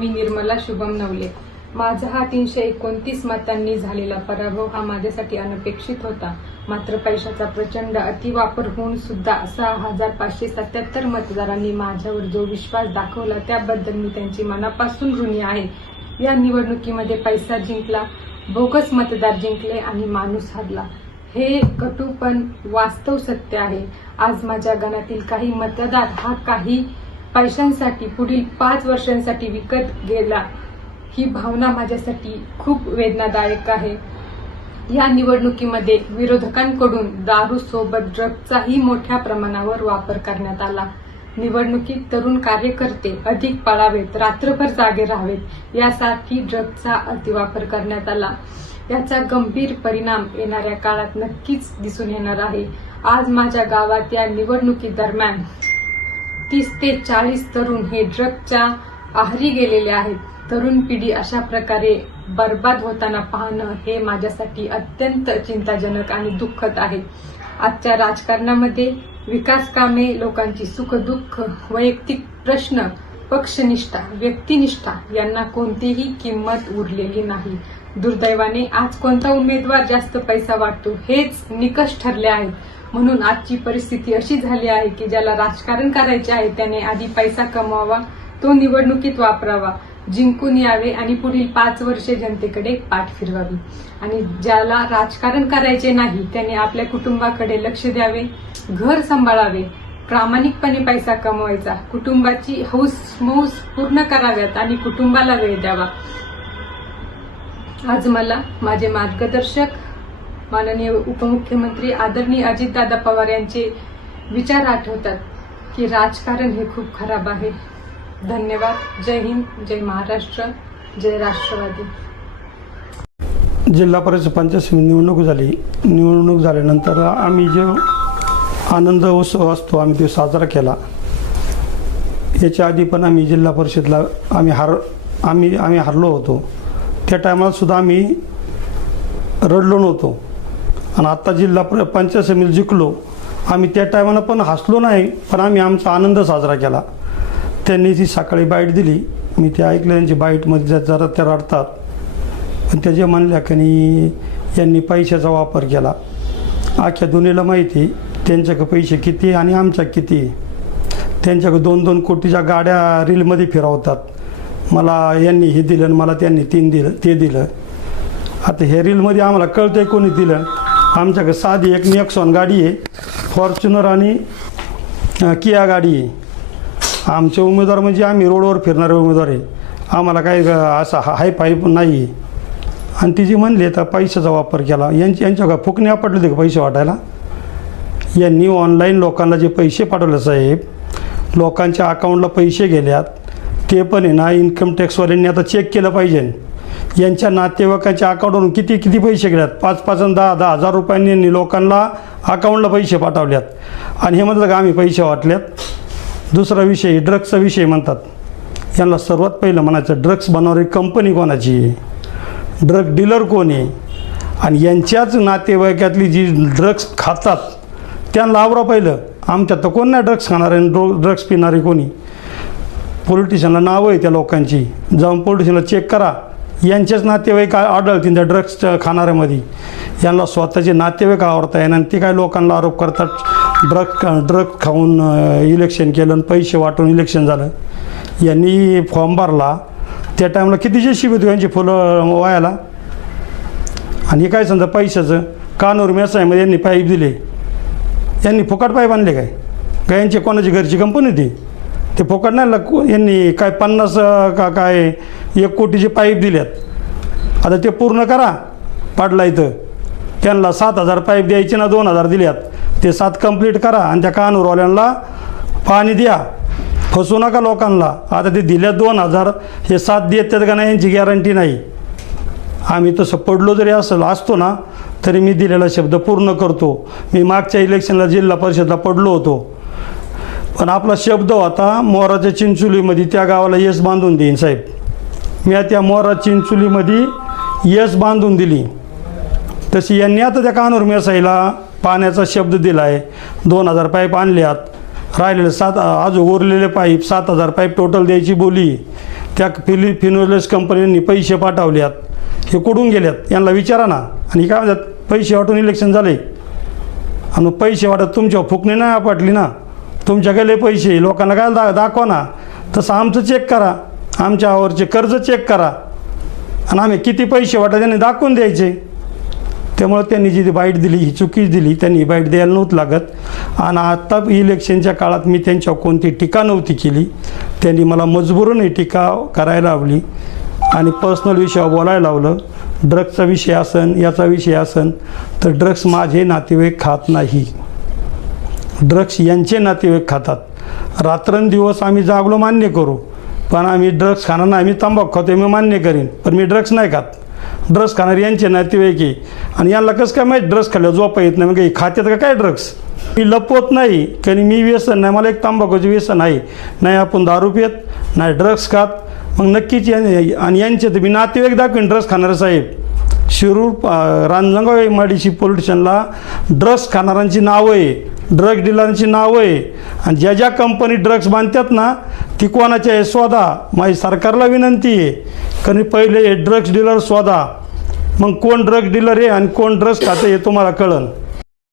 मी निर्मला शुभम नवले। माझा हा 329 मतांनी झालेला पराभव हा माझ्यासाठी अनपेक्षित होता। मात्र पैशाचा प्रचंड अतिवापर होऊन सुद्धा 6577 मतदारांनी माझ्यावर जो विश्वास दाखवला त्याबद्दल मी त्यांची मनापासून ऋणी आहे। या निवडणुकीमध्ये पैसा जिंकला, बोगस मतदार जिंकले आणि माणूस हरला। हे कटू पण वास्तव सत्य आहे। आज माझ्या गणातील काही मतदार हा काही पैशांसाठी पुढील 5 वर्षांसाठी विकत गेला, ही भावना माझ्यासाठी खूप वेदनादायक आहे। या निवडणुकीमध्ये विरोधकांकडून दारू सोबत ड्रग्जचाही मोठ्या प्रमाणावर वापर करण्यात आला। निवडणुकीत तरुण कार्यकर्ते अधिक पळावेत, रात्रभर जागे राहावेत यासाठी ड्रग्जचा अतिवापर करण्यात आला। याचा गंभीर परिणाम येणाऱ्या काळात नक्कीच दिसून येणार आहे। आज माझ्या गावात या निवडणुकीदरम्यान 30 ते 40 तरुण हे ड्रग्जच्या आहारी गेलेले आहेत। तरुण पिढी अशा प्रकारे बर्बाद होताना पाहणं हे माझ्यासाठी अत्यंत चिंताजनक आणि दुःखद आहे। आजच्या राजकारणामध्ये विकास कामे, लोकांची सुखदुःख, वैयक्तिक प्रश्न, पक्षनिष्ठा, व्यक्तिनिष्ठा यांना कोणतीही किंमत उरलेली नाही। दुर्दैवाने आज कोणता उमेदवार जास्त पैसा वाटतो हेच निकष ठरले आहेत। म्हणून आजची परिस्थिती अशी झाली आहे की ज्याला राजकारण करायचे आहे त्याने आधी पैसा कमवावा, तो निवडणुकीत वापरावा, जिंकून यावे आणि पुढील 5 वर्षे जनतेकडे पाठ फिरवावी। आणि ज्याला राजकारण करायचे नाही त्याने आपल्या कुटुंबाकडे लक्ष द्यावे, घर सांभाळावे, प्रामाणिकपणे पैसा कमवायचा, कुटुंबाची हौस मौस पूर्ण कराव्यात आणि कुटुंबाला वेळ द्यावा। आज मला माझे मार्गदर्शक माननीय उपमुख्यमंत्री आदरणीय अजितदादा पवार यांचे विचार आठवतात की राजकारण हे खूप खराब आहे। धन्यवाद। जय हिंद, जय महाराष्ट्र, जय राष्ट्रवादी। जिल्हा परिषद पंचायत समिती निवडणूक झाल्यानंतर आम्ही जो आनंद उत्सव असतो आम्ही तो साजरा केला। याच्या आधी पण आम्ही जिल्हा परिषदला आम्ही हरलो होतो। त्या टायमाला सुद्धा आम्ही रडलो नव्हतो आणि आता जिल्हा पंचायत समिती जिंकलो, आम्ही त्या टायमाला पण हसलो नाही, पण आम्ही आमचा आनंद साजरा केला। त्यांनी ती सकाळी बाईट दिली, मी ते ऐकलं त्यांची बाईटमध्ये जरा त्या रडतात, पण त्याचे म्हणल्या की यांनी पैशाचा वापर केला। अख्ख्या दुनियेला माहिती त्यांच्याकडे पैसे किती आणि आमच्या किती। त्यांच्याकडे 2-2 कोटीच्या गाड्या रीलमध्ये फिरवतात, मला यांनी हे दिलं आणि मला त्यांनी ते दिलं। आता हे रीलमध्ये आम्हाला कळतंय कोणी दिलं। आमच्याकडे साधी एक नेक्सॉन गाडी आहे, फॉर्च्युनर आणि किया गाडी आहे। आमचे उमेदवार म्हणजे आम्ही रोडवर फिरणारे उमेदवार आहे, आम्हाला काही असा हाय फाय पण नाही। आणि ती जी म्हणली तर पैशाचा वापर केला, यांच्या फुकणे आपटले होते का पैसे वाटायला? यांनी ऑनलाईन लोकांना जे पैसे पाठवले साहेब, लोकांच्या अकाउंटला पैसे गेल्यात, ते पण आहे ना इन्कम टॅक्सवाल्यांनी आता चेक केलं पाहिजे। यांच्या नातेवाईकांच्या अकाउंटवरून किती पैसे गेल्यात, 5-5 आणि 10-10 हजार रुपयांनी लोकांना अकाउंटला पैसे पाठवल्यात आणि हे म्हणतात का आम्ही पैसे वाटल्यात। दुसरा विषय ड्रग्सचा विषय म्हणतात। यांना सर्वात पहिलं म्हणायचं ड्रग्स बनवणारी कंपनी कोणाची आहे, ड्रग डीलर कोण आहे आणि यांच्याच नातेवाईकातली जी ड्रग्स खातात त्यांना आवरा पहिलं। आमच्यात तर कोण नाही ड्रग्स खाणार आणि ड्रग्स पिणारे कोणी। पॉलिटिशियनला नावं आहे त्या लोकांची, जाऊन पॉलिटिशियनला चेक करा, यांचेच नातेवाईक आढळतील त्या ड्रग्स खाणाऱ्यामध्ये। यांना स्वतःचे नातेवाईक आवडता येणार आणि ते काय लोकांना आरोप करतात ड्रग खाऊन इलेक्शन केलं आणि पैसे वाटून इलेक्शन झालं। यांनी फॉर्म भरला त्या टाईमला कितीचे शिबित यांची फुलं वायाला। आणि हे काय समजा पैशाचं कानूर मेसाईमध्ये यांनी पाईप दिले, यांनी फुकट पाईप आणले काय यांची कोणाची घरची कंपनी होती, ते फुकट नाही। यांनी काय 50 का काय 1 कोटीचे पाईप दिल्यात। आता ते पूर्ण करा पाडला इथं, त्यांना 7,000 पाईप द्यायचे ना 2,000 दिल्यात, ते 7 कंप्लीट करा आणि त्या कानूरवाल्यांना पाणी द्या, फसवू नका लोकांना। आता ते दिल्यात 2,000, हे 7 देतात का नाही यांची गॅरंटी नाही। आम्ही तसं पडलो जरी असतो ना तरी मी दिलेला शब्द पूर्ण करतो। मी मागच्या इलेक्शनला जिल्हा परिषदला पडलो होतो, पण आपला शब्द होता मोराच्या चिंचोलीमध्ये त्या गावाला यश बांधून देईन साहेब। मी त्या मोरा चिंचोलीमध्ये यश बांधून दिली, तशी यांनी आता त्या कानूर मेसाईला पाण्याचा शब्द दिला आहे। 2,000 पाईप आणल्यात, राहिलेले 7 अजून उरलेले पाईप 7,000 पाईप टोटल द्यायची बोली। त्या फिनोलेक्स कंपनीने पैसे पाठवल्यात, हे कुठून गेल्यात यांना विचारा ना. आणि काय म्हणतात पैसे वाटून इलेक्शन झाले, आणि मग पैसे वाटत तुमच्या फुकणे नाही आपटली ना, तुमच्या गेले पैसे लोकांना काय दाखवा ना. तसं आमचं चेक करा, आमच्यावरचे कर्ज चेक करा, आणि आम्ही किती पैसे वाटत त्यांनी दाखवून द्यायचे. त्यामुळे त्यांनी जी बाईट दिली ही चुकीच दिली, त्यांनी बाईट द्यायला नव्हतं लागत. आणि आत्ता इलेक्शनच्या काळात मी त्यांच्यावर कोणती टीका नव्हती केली, त्यांनी मला मजबूरने टीका करायला लावली आणि पर्सनल विषयावर बोलायला लावलं. ड्रग्सचा विषय असन, याचा विषय असन, तर ड्रग्स माझे नातेवाईक खात नाही, ड्रग्स यांचे नातेवाईक खातात. रात्रंदिवस आम्ही जागलो मान्य करू, पण आम्ही ड्रग्स खाणार नाही. आम्ही तंबाखू खातो मी मान्य करीन, पण मी ड्रग्स नाही खात. ड्रग्स खाणारे यांचे नातेवाईक आहे. आणि यांना कसं काय माहीत ड्रग्स खाल्ल्यावर झोपा येत नाही, मग खात्यात का काय ड्रग्स. मी लपवत नाही, कारण मी व्यसन नाही, मला एक तंबाखूचे व्यसन आहे नाही. आपण दारू पित नाही, ड्रग्स खात. मग नक्कीच आणि यांचे तर मी नातेवाईक दाखवेन ड्रग्स खाणारे साहेब. शिरूर रांजणगाव एमआयडीसी पोलीस स्टेशनला ड्रग्स खाणाऱ्यांची नावं आहे, ड्रग्स डीलरांची नावं आहे. आणि ज्या ज्या कंपनी ड्रग्स बांधतात ना ती कोणाच्या आहे शोधा. माझी सरकारला विनंती आहे, कारण पहिले हे ड्रग्स डीलर शोधा, मग कोण ड्रग्स डीलर आहे आणि कोण ड्रग्स खातं हे तुम्हाला कळन.